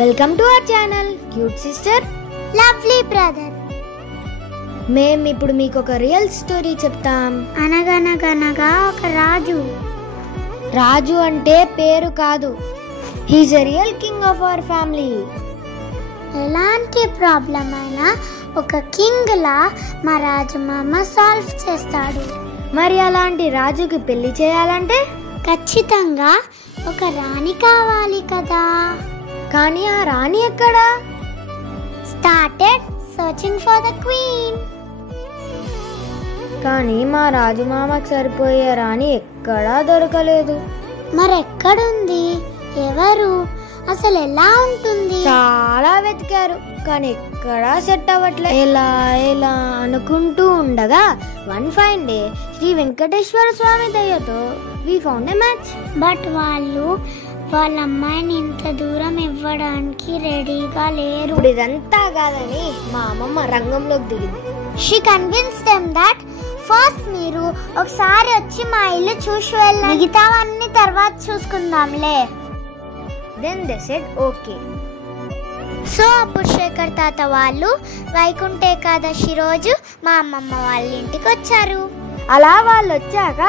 Welcome to our channel cute sister lovely brother. మేము ఇప్పుడు మీకు ఒక రియల్ స్టోరీ చెప్తాం. అనగనగనగా ఒక రాజు అంటే పేరు కాదు, he's a real king of our family. ఎలాంటి ప్రాబ్లం అయినా ఒక కింగ్ లా మా రాజు మామ సాల్వ్ చేస్తాడు. మరి అలాంటి రాజుకి పెళ్లి చేయాలంటే ఖచ్చితంగా ఒక రాణి కావాలి కదా. కానీ ఆ రాణి ఎక్కడా? Started searching for the queen. కానీ మా రాజు మామకు సరిపోయే రాణి ఎక్కడా దొరకలేదు. మరెక్కడుంది? ఎవరు? అసలు ఎలా ఉంటుంది? చాలా వెతికారు కానీ ఎక్కడా సెట్ అవ్వట్లే. ఎలా ఎలా అనుకుంటూ ఉండగా one fine day Sri Venkateswara Swami దయతో we found a match. But వాళ్ళ అమ్మాయిని ఇంత దూరం ఇవ్వడానికి రెడీగా లేరు. ఇప్పుడు ఇదంతా కాదని మా అమ్మమ్మ రంగంలోకి దిగింది. She convince them that first మీరు ఒకసారి వచ్చి మా ఇల్లు చూసి వెళ్ళండి, మిగతావన్నీ తర్వాత చూసుకుందాంలే. Then they said okay. So అప్పుడు శేఖర్ తాత వాళ్ళు వైకుంఠ ఏకాదశి రోజు మా అమ్మమ్మ వాళ్ళ ఇంటికి వచ్చారు. అలా వాళ్ళు వచ్చాక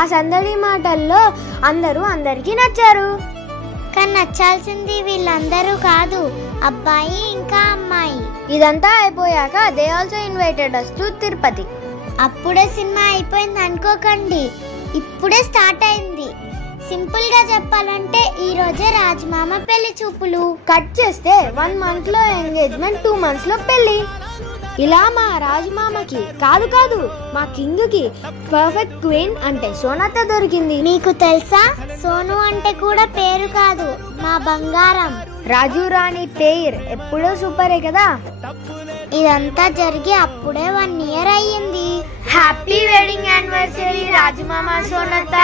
ఆ సందడి మాటల్లో అందరికీ నచ్చారు. కానీ నచ్చాల్సింది వీళ్ళందరూ కాదు, అబ్బాయి ఇంకా అమ్మాయి. ఇదంతా అయిపోయాక they also invited us to Tirupati. అప్పుడే సినిమా అయిపోయింది అనుకోకండి, ఇప్పుడే స్టార్ట్ అయింది. సింపుల్ గా చెప్పాలంటే ఈ రోజే రాజమామ పెళ్లి చూపులు. కట్ చేస్తే 1 month లో ఎంగేజ్మెంట్, 2 months లో పెళ్లి. ఇలా మా రాజమామకి కాదు మా కింగ్ కి పర్ఫెక్ట్ క్వీన్ అంటే సోనాత దొరికింది. మీకు తెలుసా, సోను అంటే కూడా పేరు కాదు, మా బంగారం. రాజు రాణి పేర్ ఎప్పుడో సూపరే కదా. ఇదంతా జరిగి అప్పుడే 1 year అయ్యింది. హ్యాపీ వెడ్డింగ్ యానివర్సరీ రాజమామ సోనాత.